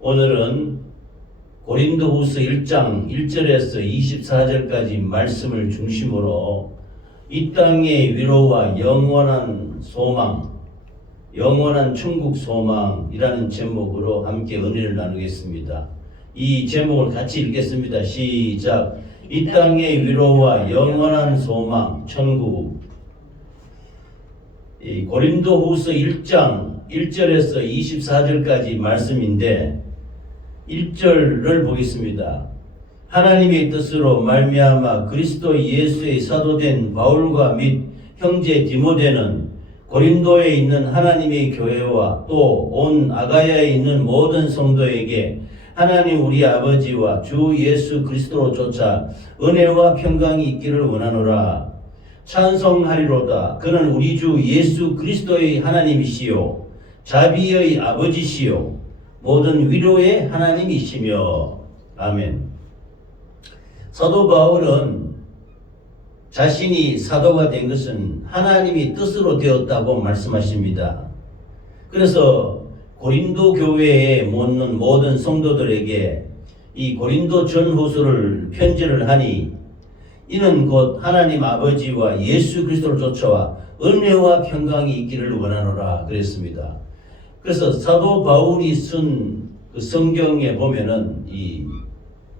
오늘은 고린도후서 1장 1절에서 24절까지 말씀을 중심으로 이 땅의 위로와 영원한 소망, 영원한 천국 소망이라는 제목으로 함께 은혜를 나누겠습니다. 이 제목을 같이 읽겠습니다. 시작. 이 땅의 위로와 영원한 소망, 천국. 이 고린도후서 1장 1절에서 24절까지 말씀인데 1절을 보겠습니다. 하나님의 뜻으로 말미암아 그리스도 예수의 사도된 바울과 및 형제 디모데는 고린도에 있는 하나님의 교회와 또 온 아가야에 있는 모든 성도에게 하나님 우리 아버지와 주 예수 그리스도로 쫓아 은혜와 평강이 있기를 원하노라. 찬송하리로다. 그는 우리 주 예수 그리스도의 하나님이시요 자비의 아버지시요 모든 위로의 하나님이시며. 아멘. 사도 바울은 자신이 사도가 된 것은 하나님이 뜻으로 되었다고 말씀하십니다. 그래서 고린도 교회에 모는 모든 성도들에게 이 고린도 전후서를 편지를 하니 이는 곧 하나님 아버지와 예수 그리스도를 쫓아와 은혜와 평강이 있기를 원하노라 그랬습니다. 그래서 사도 바울이 쓴 그 성경에 보면은 이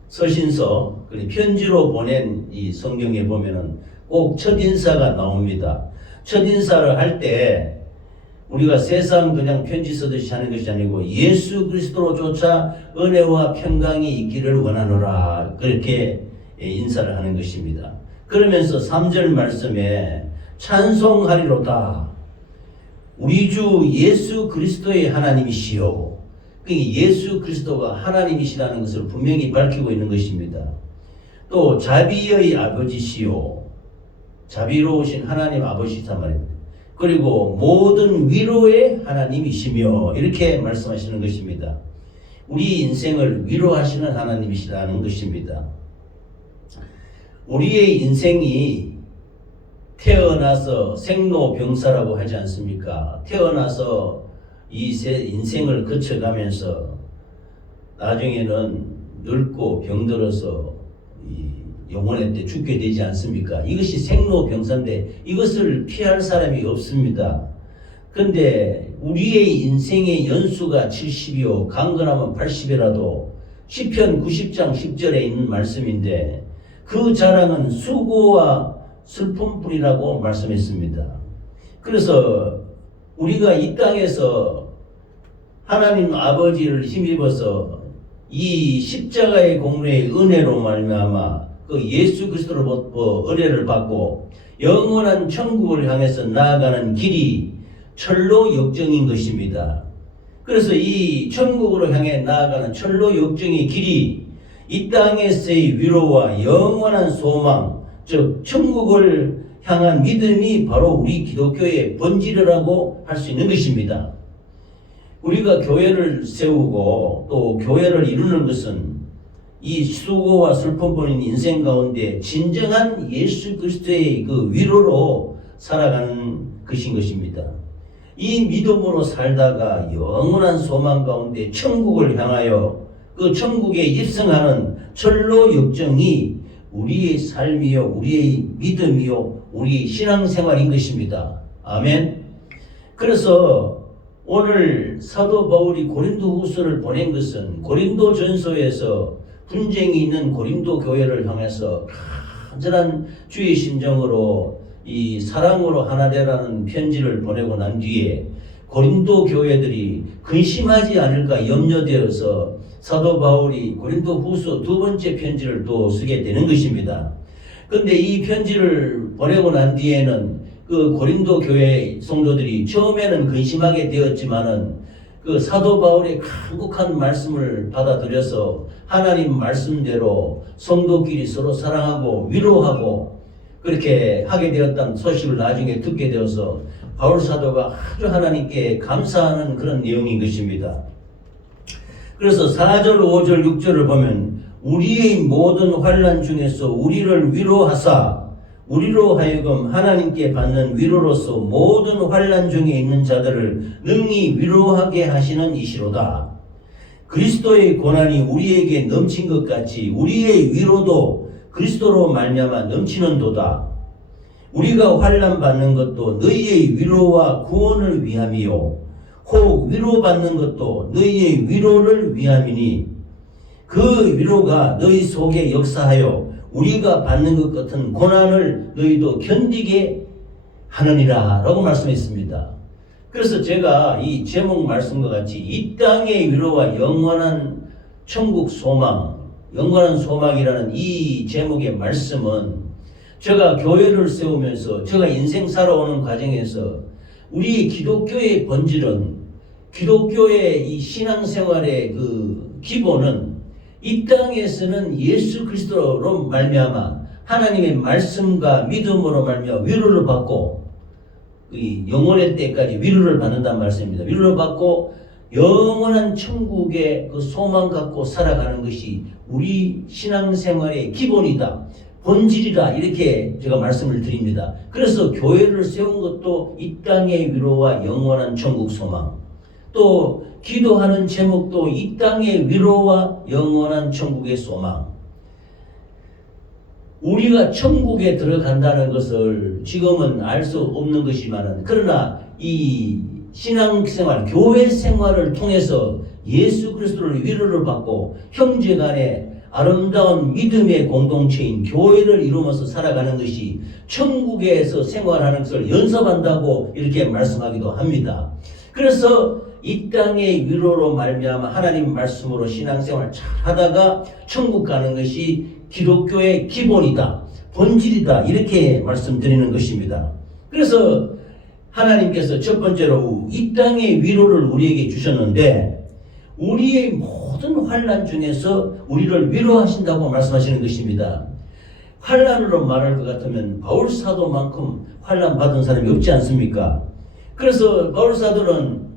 서신서, 편지로 보낸 이 성경에 보면은 꼭 첫인사가 나옵니다. 첫인사를 할 때 우리가 세상 그냥 편지 쓰듯이 하는 것이 아니고 예수 그리스도로 쫓아 은혜와 평강이 있기를 원하노라 그렇게 인사를 하는 것입니다. 그러면서 3절 말씀에 찬송하리로다. 우리 주 예수 그리스도의 하나님이시요. 예수 그리스도가 하나님이시라는 것을 분명히 밝히고 있는 것입니다. 또 자비의 아버지시요. 자비로우신 하나님 아버지시다 말입니다. 그리고 모든 위로의 하나님이시며 이렇게 말씀하시는 것입니다. 우리 인생을 위로하시는 하나님이시라는 것입니다. 우리의 인생이 태어나서 생로병사라고 하지 않습니까? 태어나서 이 인생을 거쳐가면서 나중에는 늙고 병들어서 영원의 때 죽게 되지 않습니까? 이것이 생로병사인데 이것을 피할 사람이 없습니다. 그런데 우리의 인생의 연수가 70이요 강건하면 80이라도 시편 90장 10절에 있는 말씀인데 그 자랑은 수고와 슬픔뿐이라고 말씀했습니다. 그래서 우리가 이 땅에서 하나님 아버지를 힘입어서 이 십자가의 공로의 은혜로 말미암아 그 예수 그리스도로부터 은혜를 받고 영원한 천국을 향해서 나아가는 길이 철로 역정인 것입니다. 그래서 이 천국으로 향해 나아가는 철로 역정의 길이 이 땅에서의 위로와 영원한 소망, 즉 천국을 향한 믿음이 바로 우리 기독교의 본질이라고 할 수 있는 것입니다. 우리가 교회를 세우고 또 교회를 이루는 것은 이 수고와 슬픔뿐인 인생 가운데 진정한 예수 그리스도의 그 위로로 살아가는 것인 것입니다. 이 믿음으로 살다가 영원한 소망 가운데 천국을 향하여 그 천국에 입성하는 철로 역정이 우리의 삶이요 우리의 믿음이요 우리의 신앙생활인 것입니다. 아멘. 그래서 오늘 사도 바울이 고린도후서를 보낸 것은 고린도전서에서 분쟁이 있는 고린도 교회를 향해서 간절한 주의 심정으로 이 사랑으로 하나 되라는 편지를 보내고 난 뒤에 고린도 교회들이 근심하지 않을까 염려되어서 사도 바울이 고린도후서 두 번째 편지를 또 쓰게 되는 것입니다. 그런데 이 편지를 보내고 난 뒤에는 그 고린도 교회 성도들이 처음에는 근심하게 되었지만은 그 사도 바울의 간곡한 말씀을 받아들여서 하나님 말씀대로 성도끼리 서로 사랑하고 위로하고 그렇게 하게 되었다는 소식을 나중에 듣게 되어서 바울 사도가 아주 하나님께 감사하는 그런 내용인 것입니다. 그래서 4절, 5절, 6절을 보면 우리의 모든 환난 중에서 우리를 위로하사 우리로 하여금 하나님께 받는 위로로서 모든 환난 중에 있는 자들을 능히 위로하게 하시는 이시로다. 그리스도의 고난이 우리에게 넘친 것 같이 우리의 위로도 그리스도로 말미암아 넘치는도다. 우리가 환난 받는 것도 너희의 위로와 구원을 위함이요 혹 위로받는 것도 너희의 위로를 위함이니 그 위로가 너희 속에 역사하여 우리가 받는 것 같은 고난을 너희도 견디게 하느니라 라고 말씀했습니다. 그래서 제가 이 제목 말씀과 같이 이 땅의 위로와 영원한 천국 소망, 영원한 소망이라는 이 제목의 말씀은 제가 교회를 세우면서 제가 인생 살아오는 과정에서 우리 기독교의 본질은 기독교의 이 신앙생활의 그 기본은 이 땅에서는 예수 그리스도로 말미암아 하나님의 말씀과 믿음으로 말미암아 위로를 받고 이 영원의 때까지 위로를 받는다는 말씀입니다. 위로를 받고 영원한 천국의 그 소망 갖고 살아가는 것이 우리 신앙생활의 기본이다. 본질이다. 이렇게 제가 말씀을 드립니다. 그래서 교회를 세운 것도 이 땅의 위로와 영원한 천국 소망. 또 기도하는 제목도 이 땅의 위로와 영원한 천국의 소망. 우리가 천국에 들어간다는 것을 지금은 알 수 없는 것이지만 그러나 이 신앙생활, 교회 생활을 통해서 예수 그리스도를 위로를 받고 형제간에 아름다운 믿음의 공동체인 교회를 이루면서 살아가는 것이 천국에서 생활하는 것을 연습한다고 이렇게 말씀하기도 합니다. 그래서 이 땅의 위로로 말미암아 하나님 말씀으로 신앙생활 잘 하다가 천국 가는 것이 기독교의 기본이다, 본질이다 이렇게 말씀드리는 것입니다. 그래서 하나님께서 첫 번째로 이 땅의 위로를 우리에게 주셨는데 우리의 모든 환난 중에서 우리를 위로하신다고 말씀하시는 것입니다. 환난으로 말할 것 같으면 바울 사도만큼 환난 받은 사람이 없지 않습니까? 그래서 바울 사도는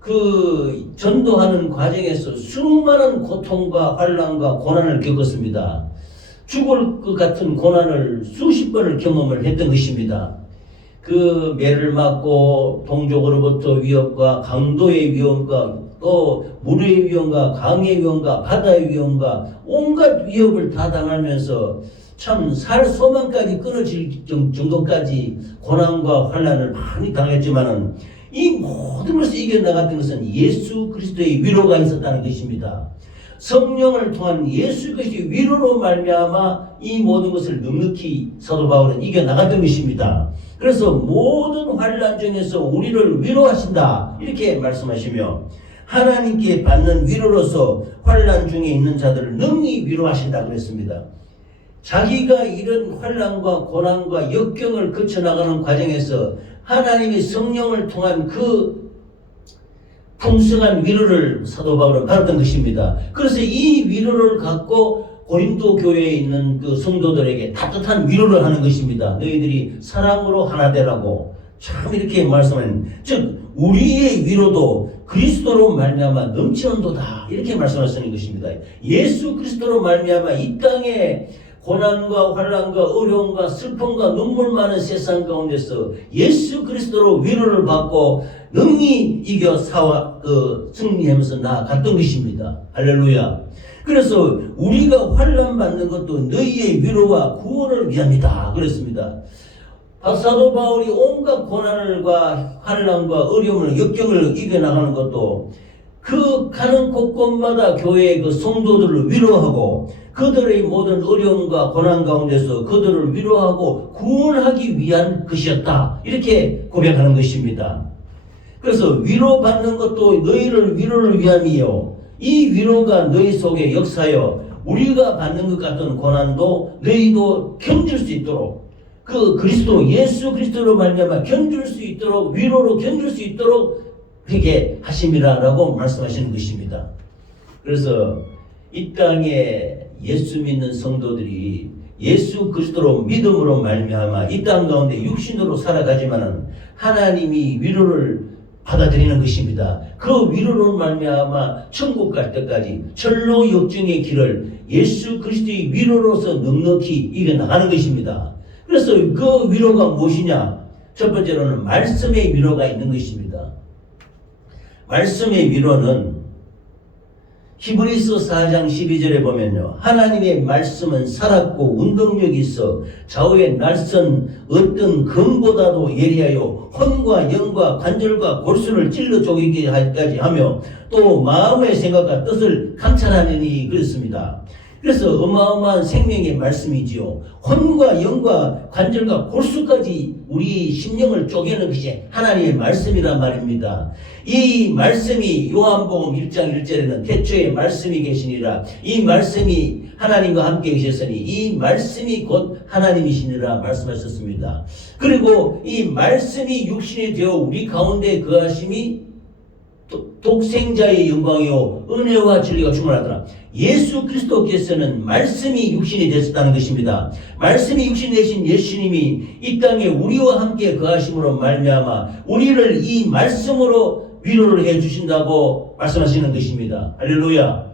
그 전도하는 과정에서 수많은 고통과 환난과 고난을 겪었습니다. 죽을 것 같은 고난을 수십 번을 경험을 했던 것입니다. 그 매를 맞고 동족으로부터 위협과 강도의 위험과 또 물의 위험과 강의 위험과 바다의 위험과 온갖 위협을 다 당하면서 참 살 소망까지 끊어질 정도까지 고난과 환난을 많이 당했지만은 이 모든 것을 이겨나갔던 것은 예수 그리스도의 위로가 있었다는 것입니다. 성령을 통한 예수 그리스도의 위로로 말미암아 이 모든 것을 넉넉히 사도 바울은 이겨나갔던 것입니다. 그래서 모든 환난 중에서 우리를 위로하신다 이렇게 말씀하시며 하나님께 받는 위로로서 환난 중에 있는 자들을 능히 위로하신다 그랬습니다. 자기가 이런 환난과 고난과 역경을 거쳐나가는 과정에서 하나님의 성령을 통한 그 풍성한 위로를 사도 바울은 받았던 것입니다. 그래서 이 위로를 갖고 고린도 교회에 있는 그 성도들에게 따뜻한 위로를 하는 것입니다. 너희들이 사랑으로 하나 되라고 참 이렇게 말씀하는, 즉 우리의 위로도 그리스도로 말미암아 넘치는도다 이렇게 말씀하시는 것입니다. 예수 그리스도로 말미암아 이 땅에 고난과 환난과 어려움과 슬픔과 눈물 많은 세상 가운데서 예수 그리스도로 위로를 받고 능히 이겨 승리하면서 나아갔던 것입니다. 할렐루야. 그래서 우리가 환난 받는 것도 너희의 위로와 구원을 위함이다 그랬습니다. 사도 바울이 온갖 고난과 환난과 어려움을 역경을 이겨나가는 것도 그 가는 곳곳마다 교회의 그 성도들을 위로하고 그들의 모든 어려움과 고난 가운데서 그들을 위로하고 구원하기 위한 것이었다 이렇게 고백하는 것입니다. 그래서 위로받는 것도 너희를 위로를 위함이요 이 위로가 너희 속에 역사하여 우리가 받는 것 같은 고난도 너희도 견딜 수 있도록 그 그리스도 예수 그리스도로 말미암아 견딜 수 있도록 위로로 견딜 수 있도록 그렇게 하심이라고 말씀하시는 것입니다. 그래서 이 땅에 예수 믿는 성도들이 예수 그리스도로 믿음으로 말미암아 이 땅 가운데 육신으로 살아가지만은 하나님이 위로를 받아들이는 것입니다. 그 위로로 말미암아 천국 갈 때까지 철로 역정의 길을 예수 그리스도의 위로로서 넉넉히 이겨나가는 것입니다. 그래서 그 위로가 무엇이냐? 첫 번째로는 말씀의 위로가 있는 것입니다. 말씀의 위로는 히브리서 4장 12절에 보면요. 하나님의 말씀은 살았고 운동력이 있어 좌우의 날선 어떤 검보다도 예리하여 혼과 영과 관절과 골수를 찔러 쪼개기까지 하며 또 마음의 생각과 뜻을 감찰하느니 그렇습니다. 그래서 어마어마한 생명의 말씀이지요. 혼과 영과 관절과 골수까지 우리 심령을 쪼개는 것이 하나님의 말씀이란 말입니다. 이 말씀이 요한복음 1장 1절에는 태초에 말씀이 계시니라. 이 말씀이 하나님과 함께 계셨으니 이 말씀이 곧 하나님이시니라 말씀하셨습니다. 그리고 이 말씀이 육신이 되어 우리 가운데 거하심이 독생자의 영광이요 은혜와 진리가 충만하더라. 예수 그리스도께서는 말씀이 육신이 되셨다는 것입니다. 말씀이 육신 되신 예수님이 이 땅에 우리와 함께 거하심으로 말미암아 우리를 이 말씀으로 위로를 해주신다고 말씀하시는 것입니다. 할렐루야.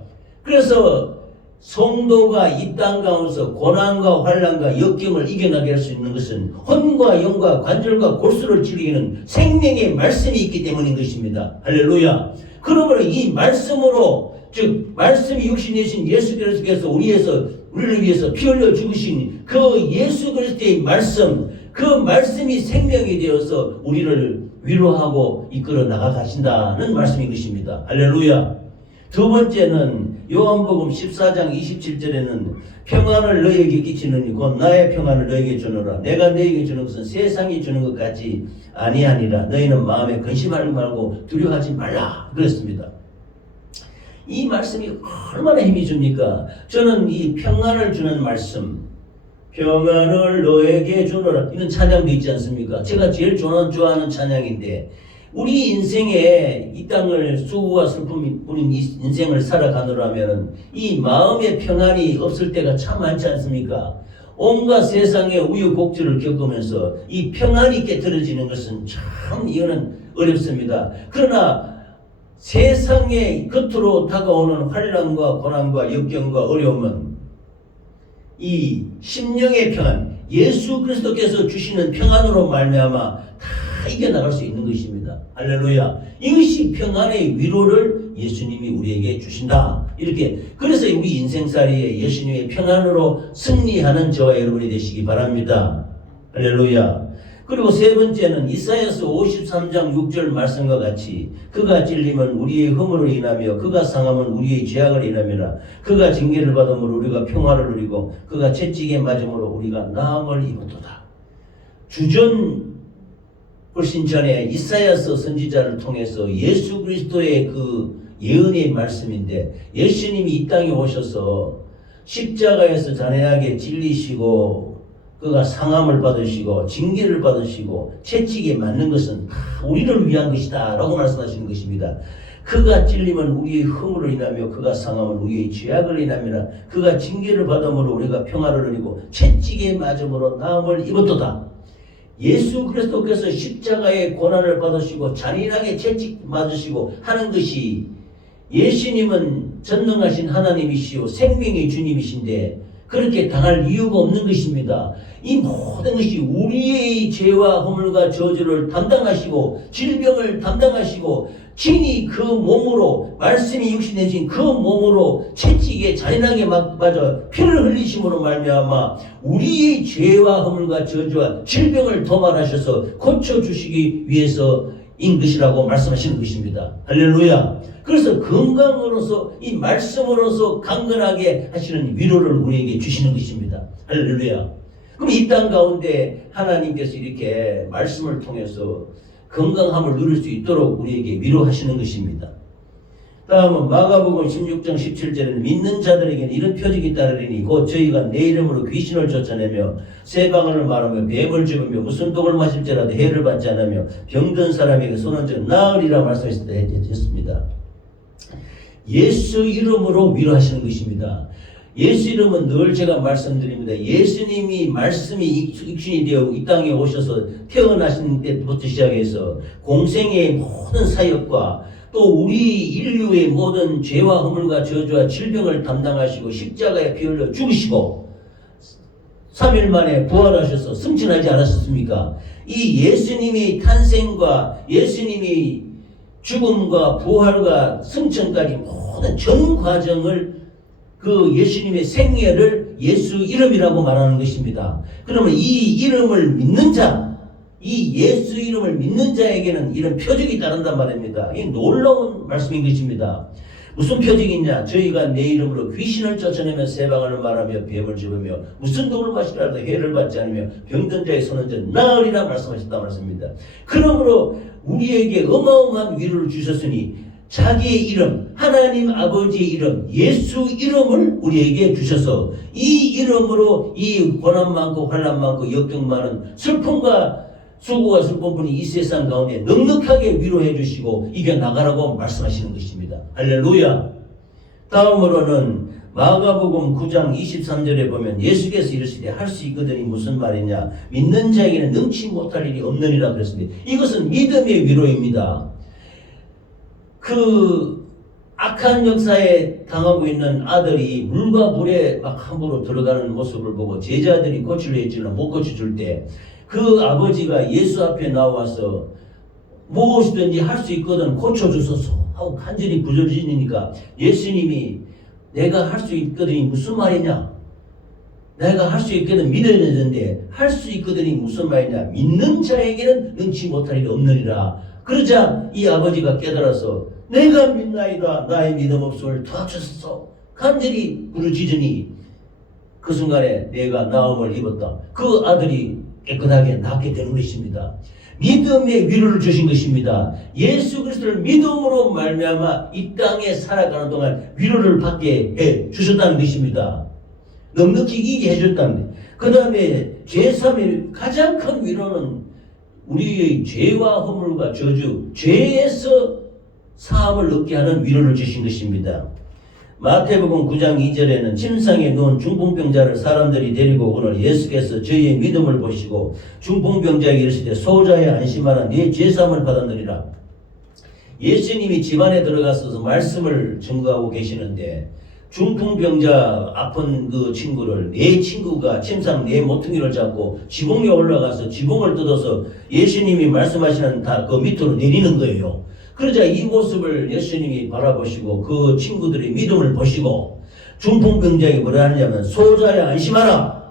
그래서 성도가 이 땅 가운데서 고난과 환난과 역경을 이겨나게 할 수 있는 것은 혼과 영과 관절과 골수를 찔리는 생명의 말씀이 있기 때문인 것입니다. 할렐루야. 그러므로 이 말씀으로 즉 말씀이 육신이신 예수 그리스도께서 우리를 위해서 피 흘려 죽으신 그 예수 그리스도의 말씀, 그 말씀이 생명이 되어서 우리를 위로하고 이끌어 나가신다는 말씀인 것입니다. 할렐루야. 두 번째는 요한복음 14장 27절에는 평안을 너에게 끼치느니 곧 나의 평안을 너에게 주노라. 내가 너에게 주는 것은 세상이 주는 것 같지 아니하니라. 너희는 마음에 근심하지 말고 두려워하지 말라. 그랬습니다. 이 말씀이 얼마나 힘이 줍니까? 저는 이 평안을 주는 말씀, 평안을 너에게 주노라. 이런 찬양도 있지 않습니까? 제가 제일 좋아하는 찬양인데 우리 인생에 이 땅을 수고와 슬픔이 뿌린 이 인생을 살아가느라면 이 마음의 평안이 없을 때가 참 많지 않습니까? 온갖 세상의 우여곡절을 겪으면서 이 평안이 깨트려지는 것은 참 이거는 어렵습니다. 그러나 세상의 겉으로 다가오는 환난과 고난과 역경과 어려움은 이 심령의 평안, 예수 그리스도께서 주시는 평안으로 말미암아 다 이겨나갈 수 있는 것입니다. 할렐루야. 이것이 평안의 위로를 예수님이 우리에게 주신다. 이렇게 그래서 우리 인생살이에 예수님의 평안으로 승리하는 저와 여러분이 되시기 바랍니다. 할렐루야. 그리고 세 번째는 이사야서 53장 6절 말씀과 같이 그가 찔림은 우리의 허물로 인하며 그가 상함은 우리의 죄악을 인하며라. 그가 징계를 받음으로 우리가 평화를 누리고 그가 채찍에 맞음으로 우리가 나음을 입었도다. 주전 훨씬 전에 이사야서 선지자를 통해서 예수 그리스도의 그 예언의 말씀인데 예수님이 이 땅에 오셔서 십자가에서 잔인하게 찔리시고 그가 상함을 받으시고 징계를 받으시고 채찍에 맞는 것은 다 우리를 위한 것이다 라고 말씀하시는 것입니다. 그가 찔림은 우리의 허물을 인하며 그가 상함은 우리의 죄악을 인하며 그가 징계를 받음으로 우리가 평화를 누리고 채찍에 맞음으로 나음을 입었도다. 예수 그리스도께서 십자가의 고난을 받으시고 잔인하게 채찍 맞으시고 하는 것이 예수님은 전능하신 하나님이시오 생명의 주님이신데 그렇게 당할 이유가 없는 것입니다. 이 모든 것이 우리의 죄와 허물과 저주를 담당하시고 질병을 담당하시고 친히 그 몸으로 말씀이 육신해진 그 몸으로 채찍에 잔인하게 맞아 피를 흘리심으로 말미암아 우리의 죄와 허물과 저주와 질병을 도말하셔서 고쳐주시기 위해서인 것이라고 말씀하시는 것입니다. 할렐루야. 그래서 건강으로서 이 말씀으로서 강건하게 하시는 위로를 우리에게 주시는 것입니다. 할렐루야. 그럼 이 땅 가운데 하나님께서 이렇게 말씀을 통해서 건강함을 누릴 수 있도록 우리에게 위로하시는 것입니다. 다음은 마가복음 16장 17절에는 믿는 자들에게는 이런 표적이 따르리니 곧 저희가 내 이름으로 귀신을 쫓아내며 쇠방언을 말하며 뱀을 잡으며 무슨 독을 마실지라도 해를 받지 않으며 병든 사람에게 손을 쥐어 나으리라 말씀했습니다. 예수 이름으로 위로하시는 것입니다. 예수 이름은 늘 제가 말씀드립니다. 예수님이 말씀이 육신이 되어 이 땅에 오셔서 태어나신 때부터 시작해서 공생의 모든 사역과 또 우리 인류의 모든 죄와 허물과 저주와 질병을 담당하시고 십자가에 피 흘려 죽으시고 3일 만에 부활하셔서 승천하지 않았습니까? 이 예수님의 탄생과 예수님의 죽음과 부활과 승천까지 모든 모든 전 과정을 그 예수님의 생애를 예수 이름이라고 말하는 것입니다. 그러면 이 이름을 믿는 자, 이 예수 이름을 믿는 자에게는 이런 표적이 따른단 말입니다. 이 놀라운 말씀인 것입니다. 무슨 표적이 있냐? 저희가 내 이름으로 귀신을 쫓아내며 세방을 말하며 뱀을 집으며 무슨 독을 마시더라도 해를 받지 않으며 병든 자의 손은 저 나으리라 말씀하셨다 말씀입니다. 그러므로 우리에게 어마어마한 위로를 주셨으니 자기의 이름, 하나님 아버지의 이름, 예수 이름을 우리에게 주셔서 이 이름으로 이 고난 많고 환난 많고 역경 많은 슬픔과 수고와 슬픔뿐이 이 세상 가운데 넉넉하게 위로해 주시고 이겨나가라고 말씀하시는 것입니다. 할렐루야. 다음으로는 마가복음 9장 23절에 보면 예수께서 이르시되 할 수 있거든이 무슨 말이냐? 믿는 자에게는 능치 못할 일이 없느니라 그랬습니다. 이것은 믿음의 위로입니다. 그 악한 역사에 당하고 있는 아들이 물과 물에 막 함부로 들어가는 모습을 보고 제자들이 고치려 했지만 못 고쳐줄 때 그 아버지가 예수 앞에 나와서 무엇이든지 할 수 있거든 고쳐주소서 하고 간절히 부르짖으니까 예수님이 내가 할 수 있거든이 무슨 말이냐? 내가 할 수 있거든 믿어야 되는데 할 수 있거든이 무슨 말이냐? 믿는 자에게는 능치 못할 일이 없느니라. 그러자 이 아버지가 깨달아서 내가 믿나이다 나의 믿음 없음을 도와주소서 간절히 부르짖으니 그 순간에 내가 나음을 입었다. 그 아들이 깨끗하게 낫게 되는 것입니다. 믿음의 위로를 주신 것입니다. 예수 그리스도를 믿음으로 말미암아 이 땅에 살아가는 동안 위로를 받게 해 주셨다는 것입니다. 넉넉히 이기게 해줬다는 것. 그 다음에 제3의 가장 큰 위로는 우리의 죄와 허물과 저주, 죄에서 사함을 얻게 하는 위로를 주신 것입니다. 마태복음 9장 2절에는 침상에 누운 중풍병자를 사람들이 데리고 오늘 예수께서 저희의 믿음을 보시고 중풍병자에게 이르시되 소자야 안심하라 네 죄사함을 받았느니라. 예수님이 집안에 들어가서 말씀을 증거하고 계시는데 중풍병자 아픈 그 친구를 내 친구가 침상 내 모퉁이를 잡고 지붕에 올라가서 지붕을 뜯어서 예수님이 말씀하시는 다 그 밑으로 내리는 거예요. 그러자 이 모습을 예수님이 바라보시고 그 친구들의 믿음을 보시고 중풍병자에게 뭐라 하느냐면 소자야 안심하라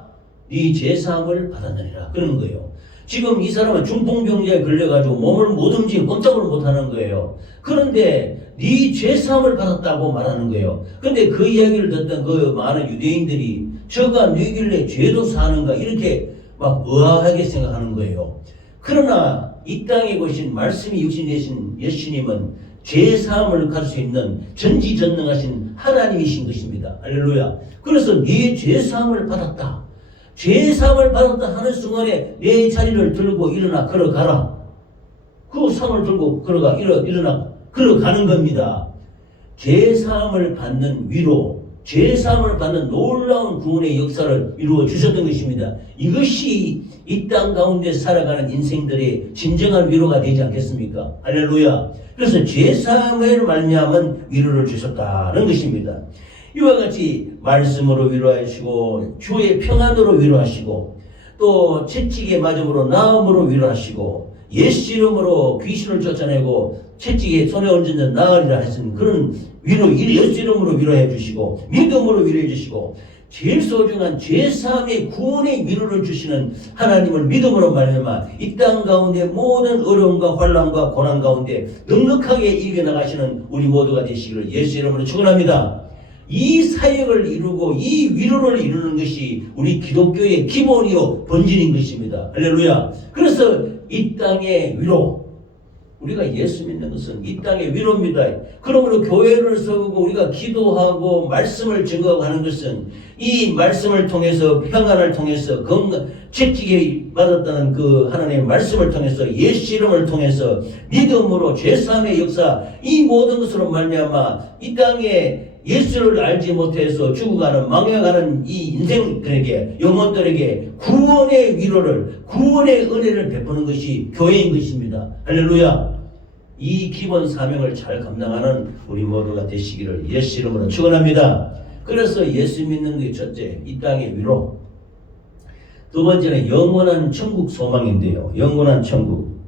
네 죄사함을 받았느니라 그러는 거예요. 지금 이 사람은 중풍병자에 걸려가지고 몸을 못 움직이고 꼼짝을 못하는 거예요. 그런데 네 죄사함을 받았다고 말하는 거예요. 그런데 그 이야기를 듣던 그 많은 유대인들이 저가 뇌길래 죄도 사는가 이렇게 막 의아하게 생각하는 거예요. 그러나 이 땅에 오신 말씀이 육신 되신 예수님은 죄사함을 가질 수 있는 전지전능하신 하나님이신 것입니다. 할렐루야. 그래서 네 죄사함을 받았다. 죄사함을 받았다 하는 순간에 내 자리를 들고 일어나 걸어가라. 그 상을 들고 일어나 걸어가는 겁니다. 죄사함을 받는 위로, 죄사함을 받는 놀라운 구원의 역사를 이루어 주셨던 것입니다. 이것이 이 땅 가운데 살아가는 인생들의 진정한 위로가 되지 않겠습니까? 할렐루야. 그래서 죄사함을 말미암은 위로를 주셨다는 것입니다. 이와 같이 말씀으로 위로하시고 주의 평안으로 위로하시고 또 채찍에 맞음으로 나음으로 위로하시고 예수 이름으로 귀신을 쫓아내고 채찍에 손에 얹은 나으리라 하신 그런 위로, 예수 이름으로 위로해 주시고 믿음으로 위로해 주시고 제일 소중한 죄사함의 구원의 위로를 주시는 하나님을 믿음으로 말미암아 이 땅 가운데 모든 어려움과 환난과 고난 가운데 넉넉하게 이겨나가시는 우리 모두가 되시기를 예수 이름으로 축원합니다. 이 사역을 이루고 이 위로를 이루는 것이 우리 기독교의 기본이요 본질인 것입니다. 할렐루야. 그래서 이 땅의 위로, 우리가 예수 믿는 것은 이 땅의 위로입니다. 그러므로 교회를 세우고 우리가 기도하고 말씀을 증거하고 하는 것은 이 말씀을 통해서 평안을 통해서 건강, 채찍에 받았다는 그 하나님의 말씀을 통해서 예수 이름을 통해서 믿음으로 죄사함의 역사 이 모든 것으로 말미암아 이 땅에 예수를 알지 못해서 죽어가는 망해가는 이 인생들에게 영혼들에게 구원의 위로를 구원의 은혜를 베푸는 것이 교회인 것입니다. 할렐루야. 이 기본 사명을 잘 감당하는 우리 모두가 되시기를 예수 이름으로 축원합니다. 그래서 예수 믿는 게 첫째 이 땅의 위로, 두 번째는 영원한 천국 소망인데요. 영원한 천국.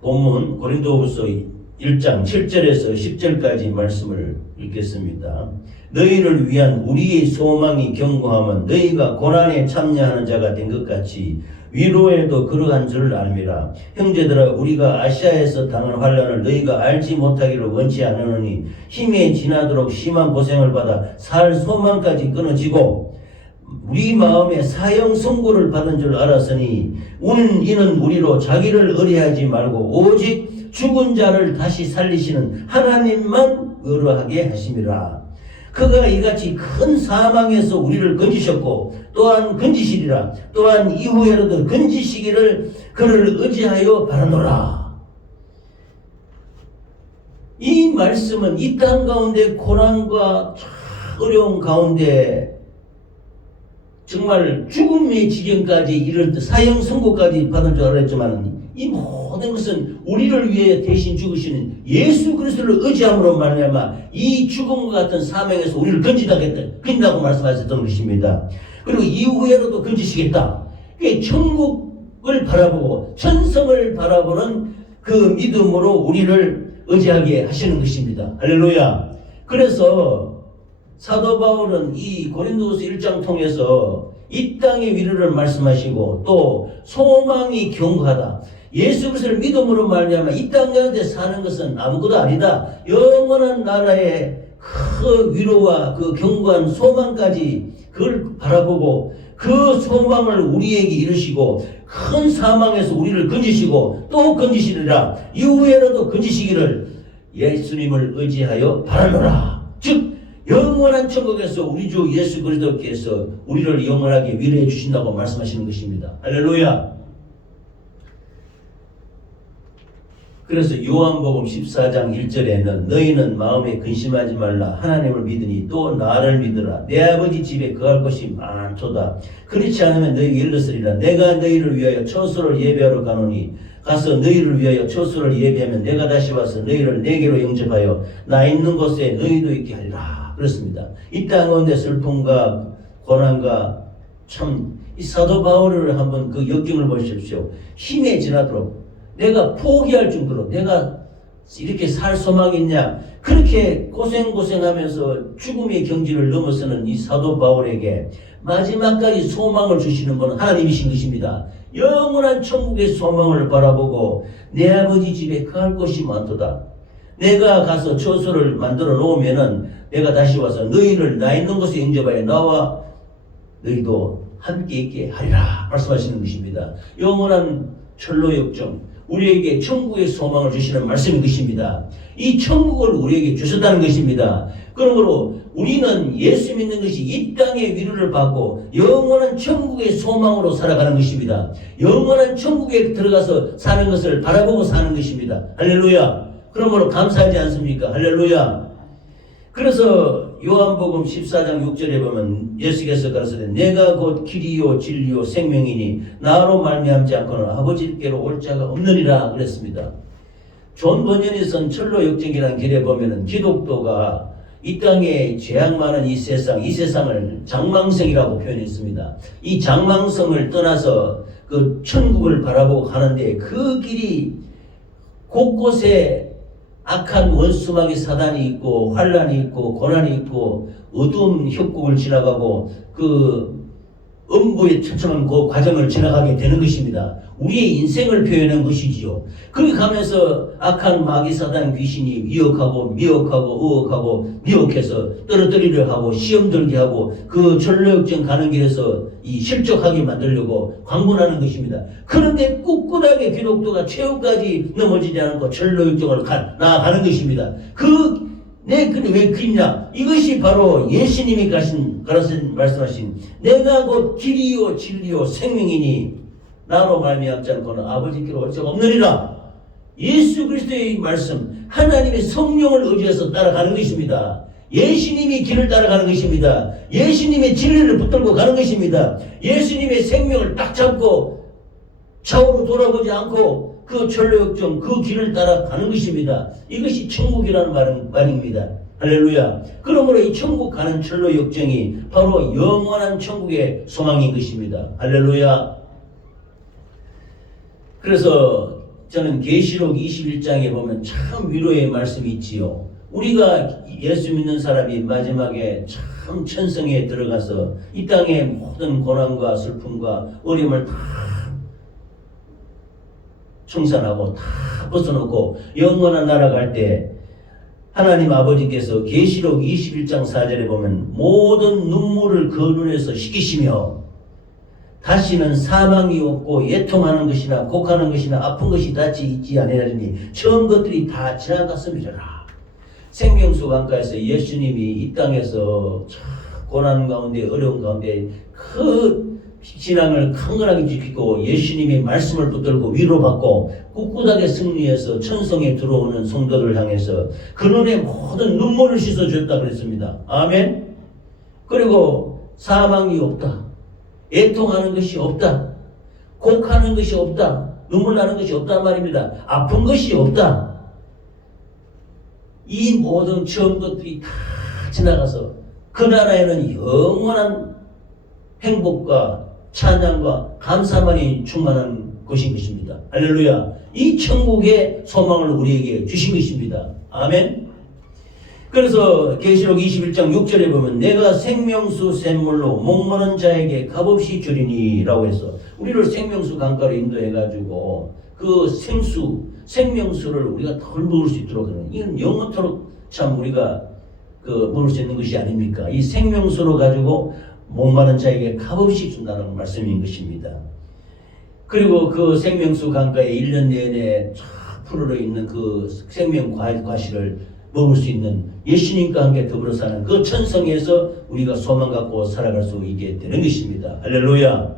본문 고린도후서 1장 7절에서 10절까지 말씀을 읽겠습니다. 너희를 위한 우리의 소망이 견고함은 너희가 고난에 참여하는 자가 된 것 같이 위로에도 그러한 줄을 알미라. 형제들아, 우리가 아시아에서 당한 환난을 너희가 알지 못하기를 원치 않으니 힘에 지나도록 심한 고생을 받아 살 소망까지 끊어지고 우리 마음에 사형 선고를 받은 줄 알았으니 이는 우리로 자기를 의뢰하지 말고 오직 죽은 자를 다시 살리시는 하나님만 의뢰하게 하심이라. 그가 이같이 큰 사망에서 우리를 건지셨고 또한 건지시리라. 또한 이후에라도 건지시기를 그를 의지하여 바라노라. 이 말씀은 이 땅 가운데 고난과 어려운 가운데 정말 죽음의 지경까지 이를 때 사형 선고까지 받은 줄 알았지만 이 모든 것은 우리를 위해 대신 죽으시는 예수 그리스도를 의지함으로 말미암아 이 죽음과 같은 사명에서 우리를 건진다고 말씀하셨던 것입니다. 그리고 이후에라도 건지시겠다. 천국을 바라보고 천성을 바라보는 그 믿음으로 우리를 의지하게 하시는 것입니다. 할렐루야. 그래서 사도 바울은 이 고린도후서 1장 통해서 이 땅의 위로를 말씀하시고 또 소망이 견고하다. 예수 그리스도를 믿음으로 말미암아 이 땅 가운데 사는 것은 아무것도 아니다. 영원한 나라의 그 위로와 그 견고한 소망까지 그걸 바라보고 그 소망을 우리에게 이루시고 큰 사망에서 우리를 건지시고 또 건지시리라. 이후에라도 건지시기를 예수님을 의지하여 바라노라. 즉 영원한 천국에서 우리 주 예수 그리스도께서 우리를 영원하게 위로해 주신다고 말씀하시는 것입니다. 할렐루야. 그래서 요한복음 14장 1절에는 너희는 마음에 근심하지 말라. 하나님을 믿으니 또 나를 믿으라. 내 아버지 집에 거할 곳이 많도다. 그렇지 않으면 너희에게 일렀으리라. 내가 너희를 위하여 처소를 예배하러 가노니 가서 너희를 위하여 처소를 예배하면 내가 다시 와서 너희를 내게로 영접하여 나 있는 곳에 너희도 있게 하리라. 그렇습니다. 이 땅 가운데 슬픔과 고난과 참 이 사도 바울을 한번 그 역경을 보십시오. 힘에 지나도록 내가 포기할 정도로 내가 이렇게 살 소망이 있냐, 그렇게 고생하면서 죽음의 경지를 넘어서는 이 사도 바울에게 마지막까지 소망을 주시는 분은 하나님이신 것입니다. 영원한 천국의 소망을 바라보고 내 아버지 집에 거할 곳이 많도다. 내가 가서 처소를 만들어 놓으면은 내가 다시 와서 너희를 나 있는 곳에 영접하여 나와 너희도 함께 있게 하리라 말씀하시는 것입니다. 영원한 철로 역정, 우리에게 천국의 소망을 주시는 말씀인 것입니다. 이 천국을 우리에게 주셨다는 것입니다. 그러므로 우리는 예수 믿는 것이 이 땅의 위로를 받고 영원한 천국의 소망으로 살아가는 것입니다. 영원한 천국에 들어가서 사는 것을 바라보고 사는 것입니다. 할렐루야. 그러므로 감사하지 않습니까? 할렐루야. 그래서 요한복음 14장 6절에 보면 예수께서 가라사대 내가 곧 길이요 진리요 생명이니 나로 말미암지 않고는 아버지께로 올 자가 없느니라 그랬습니다. 존 버년에선 철로 역정이라는 길에 보면은 기독교가 이 땅에 죄악 많은 이 세상을 장망성이라고 표현했습니다. 이 장망성을 떠나서 그 천국을 바라보고 가는데 그 길이 곳곳에 악한 원수마귀 사단이 있고 환란이 있고 고난이 있고 어두운 협곡을 지나가고 그 음부의 처참한 그 과정을 지나가게 되는 것입니다. 우리의 인생을 표현한 것이지요. 그렇게 가면서 악한 마귀 사단 귀신이 미혹하고 의혹하고 미혹해서 떨어뜨리려 하고 시험 들게 하고 그 전로역정 가는 길에서 이 실족하게 만들려고 광분하는 것입니다. 그런데 꿋꿋하게 기독교가 최후까지 넘어지지 않고 전로역정을 나아가는 것입니다. 근데 왜 그랬냐? 이것이 바로 예수님이 말씀하신 내가 곧 길이요 진리요 생명이니 나로 말미암지 않고는 아버지께로 올 자가 없느니라. 예수 그리스도의 말씀, 하나님의 성령을 의지해서 따라가는 것입니다. 예수님이 길을 따라가는 것입니다. 예수님의 진리를 붙들고 가는 것입니다. 예수님의 생명을 딱 잡고 좌우로 돌아보지 않고 그 전로역정 그 길을 따라가는 것입니다. 이것이 천국이라는 말입니다. 할렐루야. 그러므로 이 천국 가는 전로역정이 바로 영원한 천국의 소망인 것입니다. 할렐루야. 그래서 저는 계시록 21장에 보면 참 위로의 말씀이 있지요. 우리가 예수 믿는 사람이 마지막에 참 천성에 들어가서 이 땅의 모든 고난과 슬픔과 어려움을 다 청산하고 다 벗어놓고 영원한 나라 갈 때 하나님 아버지께서 계시록 21장 4절에 보면 모든 눈물을 그 눈에서 씻기시며 다시는 사망이 없고 애통하는 것이나 곡하는 것이나 아픈 것이 다시 있지 아니하리니 처음 것들이 다 지나갔음이라. 생명수 강가에서 예수님이 이 땅에서 고난 가운데 어려운 가운데 그 신앙을 강건하게 지키고 예수님의 말씀을 붙들고 위로받고 꿋꿋하게 승리해서 천성에 들어오는 성도를 향해서 그 눈에 모든 눈물을 씻어줬다 그랬습니다. 아멘. 그리고 사망이 없다. 애통하는 것이 없다. 곡하는 것이 없다. 눈물 나는 것이 없단 말입니다. 아픈 것이 없다. 이 모든 처음 것들이 다 지나가서 그 나라에는 영원한 행복과 찬양과 감사만이 충만한 것인 것입니다. 할렐루야. 이 천국의 소망을 우리에게 주신 것입니다. 아멘. 그래서 계시록 21장 6절에 보면 내가 생명수 샘물로 목마른 자에게 값없이 주리니 라고 해서 우리를 생명수 강가로 인도해가지고 그 생명수를 우리가 덜 먹을 수 있도록 하는, 이건 영원토록 참 우리가 먹을 수 있는 것이 아닙니까? 이 생명수로 가지고 목마른 자에게 값없이 준다는 말씀인 것입니다. 그리고 그 생명수 강가에 1년 내내 쫙 푸르러 있는 그 생명 과실을 먹을 수 있는 예수님과 함께 더불어 사는 그 천성에서 우리가 소망 갖고 살아갈 수 있게 되는 것입니다. 할렐루야.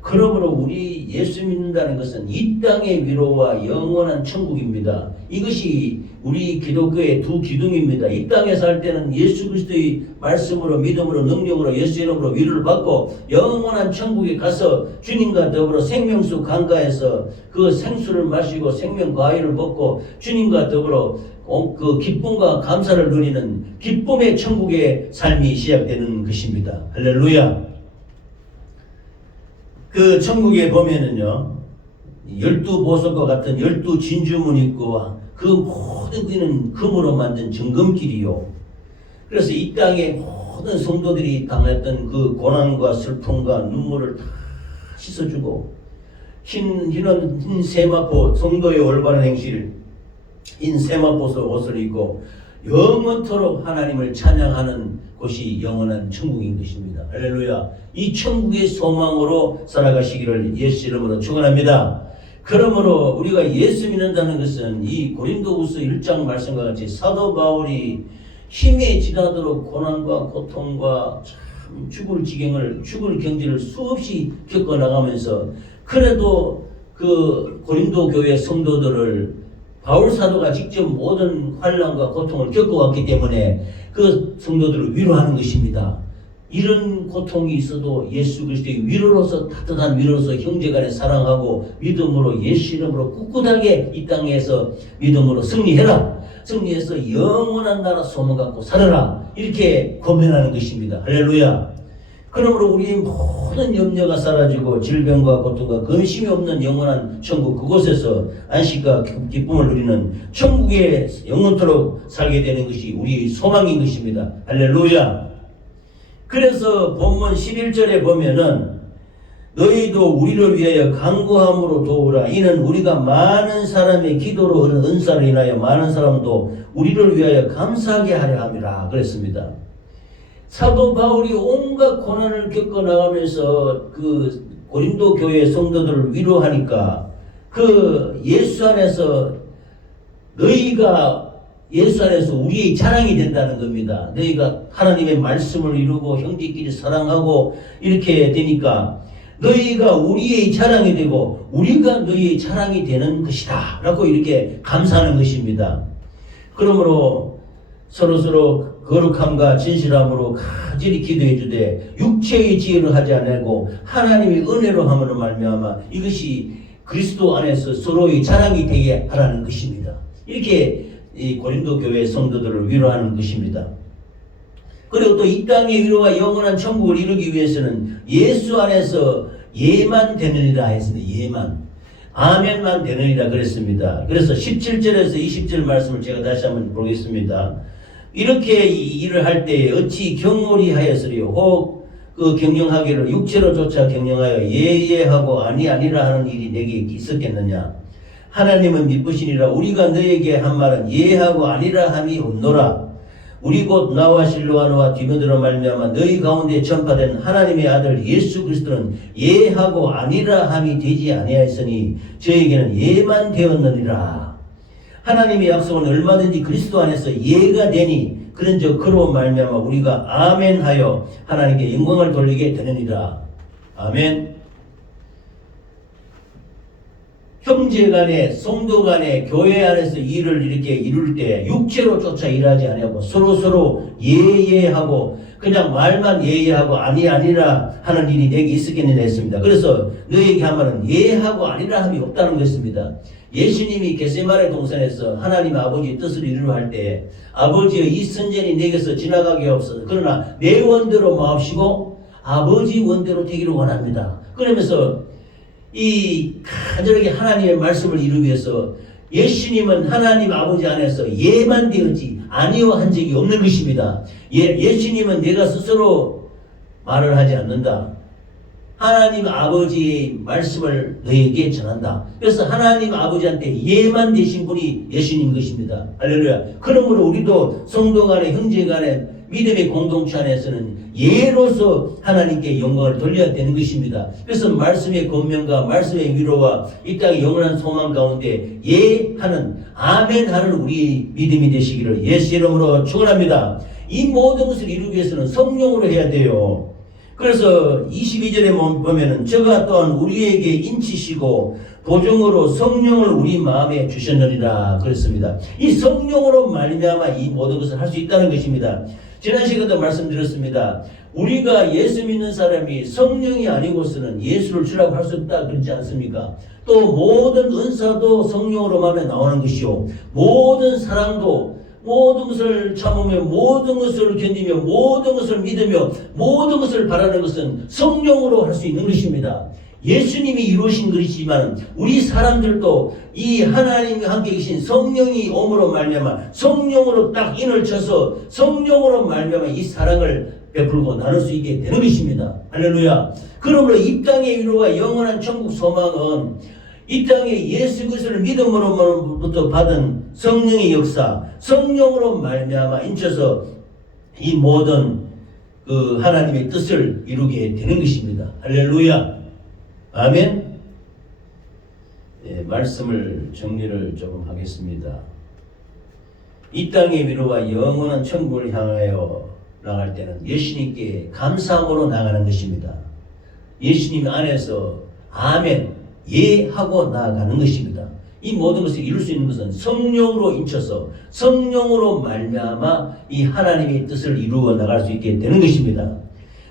그러므로 우리 예수 믿는다는 것은 이 땅의 위로와 영원한 천국입니다. 이것이 우리 기독교의 두 기둥입니다. 이 땅에 살 때는 예수 그리스도의 말씀으로 믿음으로 능력으로 예수 이름으로 위로를 받고 영원한 천국에 가서 주님과 더불어 생명수 강가에서 그 생수를 마시고 생명 과일을 먹고 주님과 더불어 그 기쁨과 감사를 누리는 기쁨의 천국의 삶이 시작되는 것입니다. 할렐루야. 그 천국에 보면은요, 12보석과 같은 12진주문 있고 그 모든 것은 금으로 만든 정금길이요. 그래서 이 땅의 모든 성도들이 당했던 그 고난과 슬픔과 눈물을 다 씻어주고 흰 세마포 성도의 올바른 행실 흰 세마포 옷을 입고 영원토록 하나님을 찬양하는 곳이 영원한 천국인 것입니다. 할렐루야. 이 천국의 소망으로 살아가시기를 예수 이름으로 축원합니다. 그러므로 우리가 예수 믿는다는 것은 이 고린도후서 1장 말씀과 같이 사도 바울이 힘에 지나도록 고난과 고통과 참 죽을 경지를 수없이 겪어나가면서 그래도 그 고린도 교회 성도들을 바울 사도가 직접 모든 환난과 고통을 겪어왔기 때문에 그 성도들을 위로하는 것입니다. 이런 고통이 있어도 예수 그리스도의 위로로서 따뜻한 위로로서 형제간에 사랑하고 믿음으로 예수 이름으로 꿋꿋하게 이 땅에서 믿음으로 승리해라. 승리해서 영원한 나라 소망 갖고 살아라. 이렇게 권면하는 것입니다. 할렐루야. 그러므로 우리 모든 염려가 사라지고 질병과 고통과 근심이 없는 영원한 천국 그곳에서 안식과 기쁨을 누리는 천국에 영원토록 살게 되는 것이 우리의 소망인 것입니다. 할렐루야. 그래서 본문 11절에 보면은 너희도 우리를 위하여 간구함으로 도우라. 이는 우리가 많은 사람의 기도로 얻은 은사를 인하여 많은 사람도 우리를 위하여 감사하게 하려 함이라 그랬습니다. 사도 바울이 온갖 고난을 겪어나가면서 그 고린도 교회 성도들을 위로하니까 그 예수 안에서 너희가 예수 안에서 우리의 자랑이 된다는 겁니다. 너희가 하나님의 말씀을 이루고 형제끼리 사랑하고 이렇게 되니까 너희가 우리의 자랑이 되고 우리가 너희의 자랑이 되는 것이다 라고 이렇게 감사하는 것입니다. 그러므로 서로서로 거룩함과 진실함으로 간절히 기도해 주되 육체의 지혜로 하지 않고 하나님의 은혜로 함으로 말미암아 이것이 그리스도 안에서 서로의 자랑이 되게 하라는 것입니다. 이렇게 이 고린도 교회 성도들을 위로하는 것입니다. 그리고 또 이 땅의 위로와 영원한 천국을 이루기 위해서는 예수 안에서 예만 되느니라 했습니다. 예만. 아멘만 되느니라 그랬습니다. 그래서 17절에서 20절 말씀을 제가 다시 한번 보겠습니다. 이렇게 일을 할 때 어찌 경홀히 하였으리요. 혹 그 경영하기를 육체로 조차 경영하여 예하고 아니라 하는 일이 내게 있었겠느냐. 하나님은 미쁘시니라. 우리가 너에게 한 말은 예하고 아니라 함이 없노라. 우리 곧 나와 실로아노와 디모데로 말미암아 너희 가운데 전파된 하나님의 아들 예수 그리스도는 예하고 아니라 함이 되지 아니하였으니 저에게는 예만 되었느니라. 하나님의 약속은 얼마든지 그리스도 안에서 예가 되니 그런즉 그로 말미암아 우리가 아멘하여 하나님께 영광을 돌리게 되느니라. 아멘. 형제간에 성도간에 교회 안에서 일을 이렇게 이룰 때 육체로 쫓아 일하지 아니하고 서로 예하고 그냥 말만 예하고 아니라 하는 일이 내게 있었겠느냐 했습니다. 그래서 너에게 한 말은 예하고 아니라 함이 없다는 것입니다. 예수님이 겟세마네 동산에서 하나님 아버지의 뜻을 이루려 할 때 아버지의 이 선전이 내게서 지나가게 없어서 그러나 내 원대로 마옵시고 아버지 원대로 되기를 원합니다. 그러면서 이 간절하게 하나님의 말씀을 이루기 위해서 예수님은 하나님 아버지 안에서 예만 되었지 아니요 한 적이 없는 것입니다. 예수님은 내가 스스로 말을 하지 않는다. 하나님 아버지의 말씀을 너에게 전한다. 그래서 하나님 아버지한테 예만 되신 분이 예수님 것입니다. 할렐루야. 그러므로 우리도 성도 간에 형제 간에 믿음의 공동체 안에서는 예로서 하나님께 영광을 돌려야 되는 것입니다. 그래서 말씀의 권면과 말씀의 위로와 이 땅의 영원한 소망 가운데 예하는 아멘하는 우리 믿음이 되시기를 예수 이름으로 축원합니다. 이 모든 것을 이루기 위해서는 성령으로 해야 돼요. 그래서 22절에 보면은 저가 또한 우리에게 인치시고 보증으로 성령을 우리 마음에 주셨느니라 그랬습니다. 이 성령으로 말미암아 이 모든 것을 할 수 있다는 것입니다. 지난 시간에도 말씀드렸습니다. 우리가 예수 믿는 사람이 성령이 아니고서는 예수를 주라고 할 수 없다 그러지 않습니까? 또 모든 은사도 성령으로 마음에 나오는 것이요 모든 사랑도 모든 것을 참으며 모든 것을 견디며 모든 것을 믿으며 모든 것을 바라는 것은 성령으로 할 수 있는 것입니다. 예수님이 이루신 것이지만 우리 사람들도 이 하나님과 함께 계신 성령이 옴으로 말미암아 성령으로 딱 인을 쳐서 성령으로 말미암아 이 사랑을 베풀고 나눌 수 있게 되는 것입니다. 할렐루야. 그러므로 이 땅의 위로와 영원한 천국 소망은 이 땅에 예수 그리스도를 믿음으로부터 받은 성령의 역사, 성령으로 말미암아 인쳐서 이 모든 그 하나님의 뜻을 이루게 되는 것입니다. 할렐루야. 아멘. 예, 말씀을 정리를 조금 하겠습니다. 이 땅의 위로와 영원한 천국을 향하여 나갈 때는 예수님께 감사함으로 나가는 것입니다. 예수님 안에서 아멘, 예 하고 나아가는 것입니다. 이 모든 것을 이룰 수 있는 것은 성령으로 인쳐서 성령으로 말미암아 이 하나님의 뜻을 이루어 나갈 수 있게 되는 것입니다.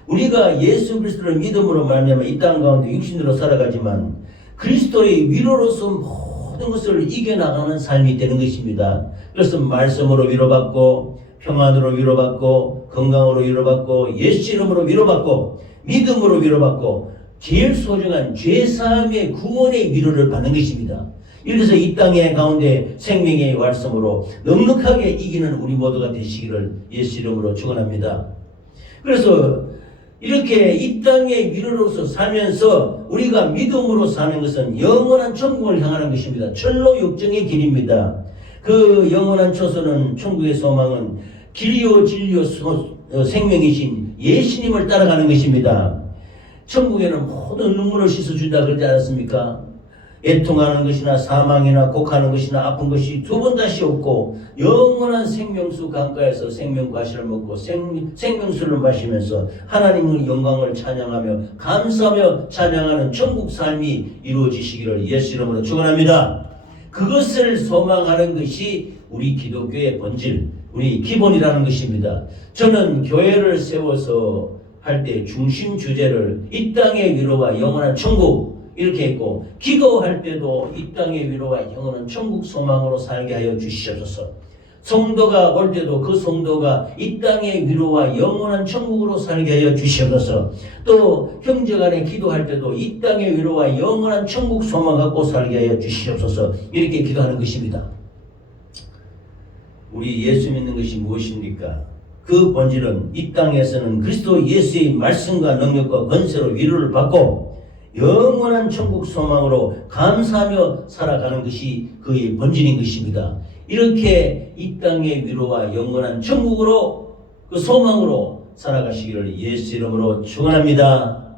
우리가 예수 그리스도를 믿음으로 말미암아 이 땅 가운데 육신으로 살아가지만 그리스도의 위로로서 모든 것을 이겨나가는 삶이 되는 것입니다. 그래서 말씀으로 위로받고 평안으로 위로받고 건강으로 위로받고 예수 이름으로 위로받고 믿음으로 위로받고 제일 소중한 죄사함의 구원의 위로를 받는 것입니다. 이래서 이 땅의 가운데 생명의 말씀으로 넉넉하게 이기는 우리 모두가 되시기를 예수 이름으로 축원합니다. 그래서 이렇게 이 땅의 위로로서 살면서 우리가 믿음으로 사는 것은 영원한 천국을 향하는 것입니다. 철로 육정의 길입니다. 그 영원한 초소는 천국의 소망은 길이요 진리요 생명이신 예수님을 따라가는 것입니다. 천국에는 모든 눈물을 씻어준다 그러지 않았습니까? 애통하는 것이나 사망이나 곡하는 것이나 아픈 것이 두 번 다시 없고 영원한 생명수 강가에서 생명과실을 먹고 생명수를 마시면서 하나님의 영광을 찬양하며 감사하며 찬양하는 천국 삶이 이루어지시기를 예수 이름으로 축원합니다. 그것을 소망하는 것이 우리 기독교의 본질, 우리 기본이라는 것입니다. 저는 교회를 세워서 할 때 중심 주제를 이 땅의 위로와 영원한 천국 이렇게 했고 기도할 때도 이 땅의 위로와 영원한 천국 소망으로 살게 하여 주시옵소서. 성도가 올 때도 그 성도가 이 땅의 위로와 영원한 천국으로 살게 하여 주시옵소서. 또 형제간에 기도할 때도 이 땅의 위로와 영원한 천국 소망 갖고 살게 하여 주시옵소서. 이렇게 기도하는 것입니다. 우리 예수 믿는 것이 무엇입니까? 그 본질은 이 땅에서는 그리스도 예수의 말씀과 능력과 권세로 위로를 받고 영원한 천국 소망으로 감사하며 살아가는 것이 그의 본질인 것입니다. 이렇게 이 땅의 위로와 영원한 천국으로 그 소망으로 살아가시기를 예수 이름으로 축원합니다.